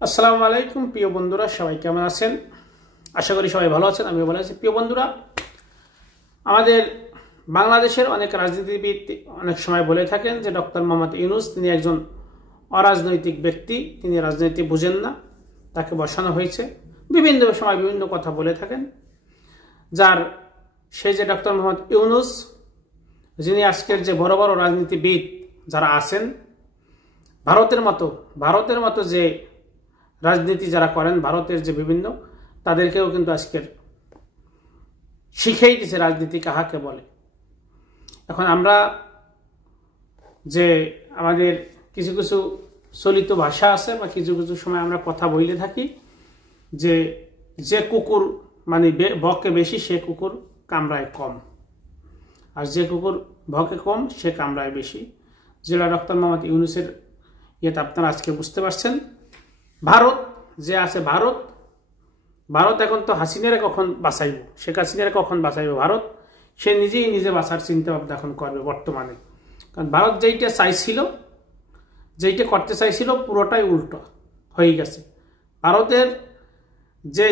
আসসালামু আলাইকুম প্রিয় বন্ধুরা, সবাই কেমন আছেন? আশা করি সবাই ভালো আছেন। আমিও ভালো আছি। প্রিয় বন্ধুরা, আমাদের বাংলাদেশের অনেক রাজনীতিবিদ অনেক সময় বলে থাকেন যে ডক্টর মোহাম্মদ ইউনূস তিনি একজন অরাজনৈতিক ব্যক্তি, তিনি রাজনীতি বুঝেন না, তাকে বসানো হয়েছে। বিভিন্ন সময় বিভিন্ন কথা বলে থাকেন। সেই যে ডক্টর মোহাম্মদ ইউনূস, যিনি আজকের যে বড় বড় রাজনীতিবিদ যারা আছেন, ভারতের মতো যে রাজনীতি যারা করেন, ভারতের যে বিভিন্ন, তাদেরকেও কিন্তু আজকের শিখেই দিছে রাজনীতি কাহাকে বলে। এখন আমরা যে আমাদের কিছু কিছু চলিত ভাষা আছে বা কিছু কিছু সময় আমরা কথা বলে থাকি যে যে কুকুর মানে বকে বেশি সে কুকুর কামড়ায় কম, আর যে কুকুর ভকে কম সে কামড়ায় বেশি। যেটা ডক্টর মোহাম্মদ ইউনূসের ইয়েতে আপনারা আজকে বুঝতে পারছেন। ভারত যে আছে, ভারত এখন তো হাসিনারা কখন বাঁচাইব, শেখ হাসিনারা কখন বাঁচাইব, ভারত সে নিজে বাঁচার চিন্তা ভাবনা এখন করবে বর্তমানে। কারণ ভারত যেইটা করতে চাইছিল পুরোটাই উল্টো হয়ে গেছে। ভারতের যে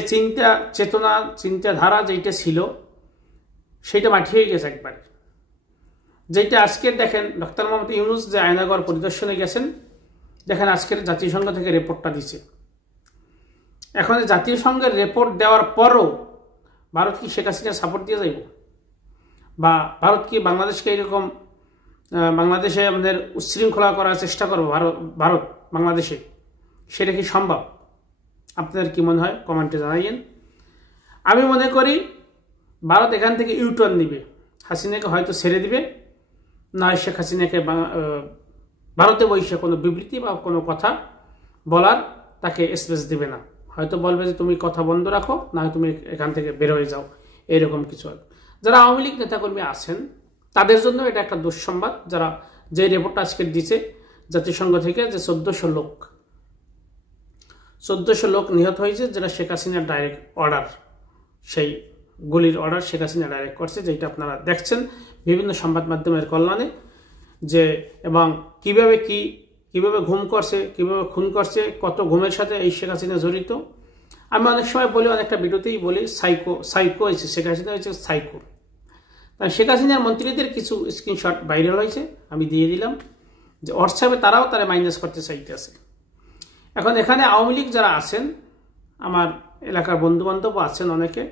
চিন্তাধারা যেইটা ছিল সেইটা মাটি হয়ে গেছে একবার। যেইটা আজকে দেখেন ডক্টর মোহাম্মদ ইউনূস যে আয়নাগর পরিদর্শনে গেছেন, দেখেন আজকের জাতিসংঘ থেকে রিপোর্টটা দিছে। এখন জাতীয় সংঘের রিপোর্ট দেওয়ার পরও ভারত কি শেখ হাসিনার সাপোর্ট দিয়ে যাইব, বা ভারত কি বাংলাদেশকে এরকম বাংলাদেশে আমাদের উচ্ছৃঙ্খলা করার চেষ্টা করবো ভারত বাংলাদেশে, সেটা কি সম্ভব? আপনাদের কি মনে হয় কমেন্টে জানাইয়েন। আমি মনে করি ভারত এখান থেকে ইউটার্ন নিবে, হাসিনাকে হয়তো ছেড়ে দিবে, না শেখ হাসিনাকে ভারতে বসে কোনো বিবৃতি বা কোনো কথা বলার তাকে স্পেস দিবে না। হয়তো বলবে যে তুমি কথা বন্ধ রাখো, না তুমি এখান থেকে বের হয়ে যাও, এরকম কিছু। যারা আওয়ামী লীগ নেতাকর্মী আছেন তাদের জন্য এটা একটা দুঃসংবাদ। যে রিপোর্টটা আজকে দিচ্ছে জাতিসংঘ থেকে, যে 1400 লোক নিহত হয়েছে, যেটা শেখ হাসিনার ডাইরেক্ট অর্ডার, সেই গুলির অর্ডার শেখ হাসিনা ডাইরেক্ট করছে, যেটা আপনারা দেখছেন বিভিন্ন সংবাদ মাধ্যমের কল্যাণে। এবং কিভাবে ঘুম করছে, কিভাবে খুন করছে, কত ঘুমের সাথে এই শেখ হাসিনা জড়িত। আমি অনেক সময় বলি, অনেকটা ভিডিওতেই বলি, সাইকো হয়েছে শেখ হাসিনা, হয়েছে সাইকো। তাই শেখ হাসিনার মন্ত্রীদের কিছু স্ক্রিনশট ভাইরাল হয়েছে, আমি দিয়ে দিলাম, যে হোয়াটসঅ্যাপে তারা মাইনাস করতে চাইতেছে। এখন এখানে আওয়ামী লীগ যারা আছেন, আমার এলাকার বন্ধু বান্ধব আছেন অনেকে,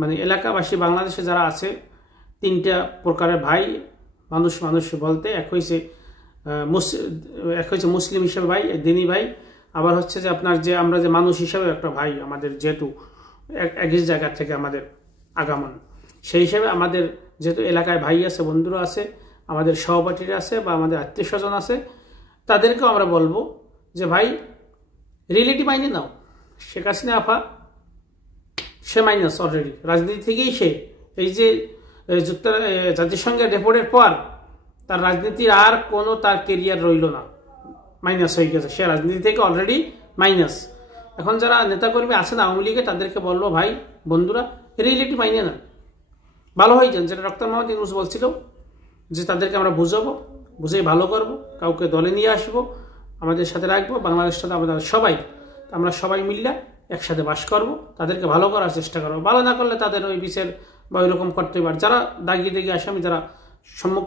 মানে এলাকাবাসী বাংলাদেশে যারা আছে, তিনটা প্রকারের ভাই, মানুষ বলতে এক হয়েছে মুসলিম হিসেবে ভাই, দিনী ভাই, আবার হচ্ছে যে আপনার যে আমরা যে মানুষ হিসেবে একটা ভাই, আমাদের যেহেতু এক জায়গা থেকে আমাদের আগমন, সেই হিসেবে আমাদের যেহেতু এলাকায় ভাই আছে, বন্ধুরা আছে, আমাদের সহপাঠীরা আছে, বা আমাদের আত্মীয় স্বজন আছে, তাদেরকেও আমরা বলবো যে ভাই রিয়েলিটি মাইনে নাও। শেখ হাসিনা আপা সে মাইনাস অলরেডি রাজনীতি থেকেই, সে এই যে জাতিসংঘের রিপোর্টের পর তার রাজনীতির আর কোনো তার কেরিয়ার রইল না, মাইনাস হয়ে গেছে, সে রাজনীতি থেকে অলরেডি মাইনাস। এখন যারা নেতাকর্মী আছেন আওয়ামী লীগে, তাদেরকে বলবো ভাই বন্ধুরা রিয়েলিটি মাইনে না, ভালো হয়ে যান। যেটা ডক্টর মোহাম্মদ ইউনূস বলছিল যে তাদেরকে আমরা বুঝেই ভালো করব, কাউকে দলে নিয়ে আসবো, আমাদের সাথে রাখবো, বাংলাদেশের সাথে আমরা সবাই মিললে একসাথে বাস করব, তাদেরকে ভালো করার চেষ্টা করবো। ভালো না করলে তাদের ওই বিচার বা ওই রকম করতে পারে। যারা দাগিয়ে আসামি, যারা সম্মুখ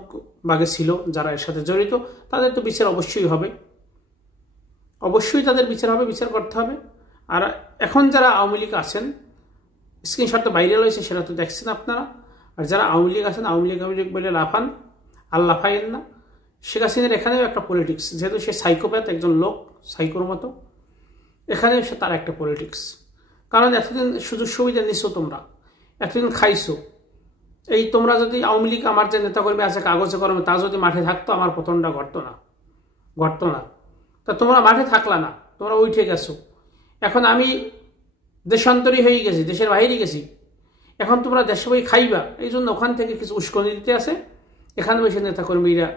ভাগে ছিল, যারা এর সাথে জড়িত, তাদের তো বিচার অবশ্যই তাদের বিচার হবে, বিচার করতে হবে। আর এখন যারা আওয়ামী লীগ আছেন, স্ক্রিনশট তো ভাইরাল হয়েছে, সেটা তো দেখছেন আপনারা। আর যারা আওয়ামী লীগ আছেন, আওয়ামী লীগ বলে লাফান, আর লাফাইন না। শেখ হাসিনার এখানেও একটা পলিটিক্স, যেহেতু সে সাইকোপ্যাথ একজন লোক, সাইকোর মতো, এখানেও সে তার একটা পলিটিক্স। কারণ এতদিন সুযোগ সুবিধা নিছো, তোমরা এতদিন খাইছো। এই তোমরা যদি আওয়ামী লীগ, আমার যে নেতাকর্মী আছে কাগজে কলমে, তা যদি মাঠে থাকতো, আমার পতনটা ঘটতো না। তা তোমরা মাঠে থাকলা না, তোমরা উঠে গেছো। এখন আমি দেশান্তরী হয়ে গেছি, দেশের বাইরে গেছি, এখন তোমরা দেশে বই খাইবা, এই জন্য ওখান থেকে কিছু উস্কানি দিতে আছে, এখানে বসে নেতাকর্মীরা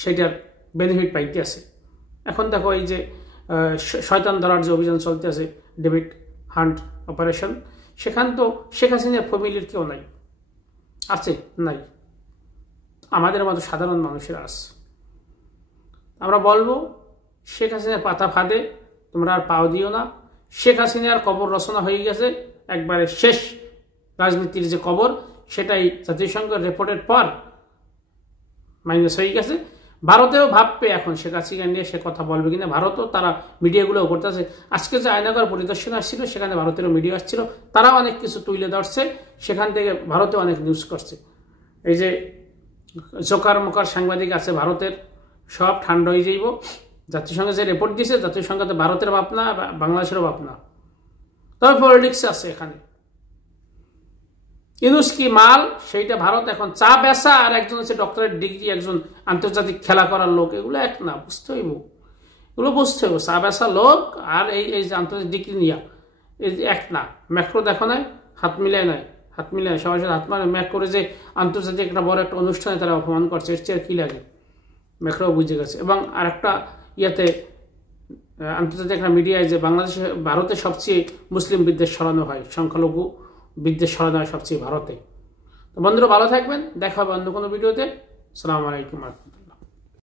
সেটার বেনিফিট পাইতে আছে। এখন দেখো এই যে শয়তান ধরার যে অভিযান চলতে আছে, ডেভিড হান্ট অপারেশন, সেখান তো শেখ হাসিনার ফ্যামিলির কেউ নাই, আছে নাই, আমাদের মতো সাধারণ মানুষের আছে। আমরা বলবো শেখ হাসিনার পাতা ফাঁদে তোমরা আর পাও দিও না। শেখ হাসিনার কবর রচনা হয়ে গেছে, একবারে শেষ রাজনীতির যে কবর, সেটাই জাতিসংঘের রিপোর্টের পর মাইনাস হয়ে গেছে। ভারতেও ভাববে এখন শেখ হাসিনা নিয়ে সে কথা বলবে কিনা। ভারতও তারা মিডিয়াগুলোও করতেছে। আজকে যে আয়নাগর পরিদর্শন আসছিল, সেখানে ভারতেরও মিডিয়া আসছিল, তারা অনেক কিছু তুলে ধরছে, সেখান থেকে ভারতে অনেক নিউজ করছে। এই যে জোকার মোকার সাংবাদিক আছে ভারতের, সব ঠান্ডা হয়ে যাইব। জাতিসংঘে যে রিপোর্ট দিয়েছে, জাতিসংঘে তো ভারতের বাপ না, বাংলাদেশেরও বাপ না, তবে পলিটিক্স আছে এখানে। ইউনুস কি মাল, সেইটা ভারত এখন চা বেচা, আর একজন হচ্ছে ডক্টরেট ডিগ্রি, একজন আন্তর্জাতিক খেলা করার লোক, এগুলো এক না, বুঝতে হইব, এগুলো বুঝতে হইব। চা বেচা লোক আর এই যে আন্তর্জাতিক ডিগ্রি নিয়া, এই এক না। ম্যাক্রো দেখো নাই, হাত মিলায় নাই, হাত মিলায় সবার সাথে হাত মানে ম্যাক করে যে আন্তর্জাতিক একটা বড় একটা অনুষ্ঠানে তারা অপমান করছে, এর চেয়ে কি লাগে। ম্যাক্রো বুঝে গেছে। এবং আর একটা ইয়াতে আন্তর্জাতিক একটা মিডিয়ায় যে বাংলাদেশে, ভারতে সবচেয়ে মুসলিম বিদ্বেষ ছড়ানো হয়, সংখ্যালঘু বিদ্বেষ ছড়ানো হয় সবচেয়ে ভারতে। তো বন্ধুরা ভালো থাকবেন, দেখা হবে অন্য কোনো ভিডিওতে। আসসালামু আলাইকুম।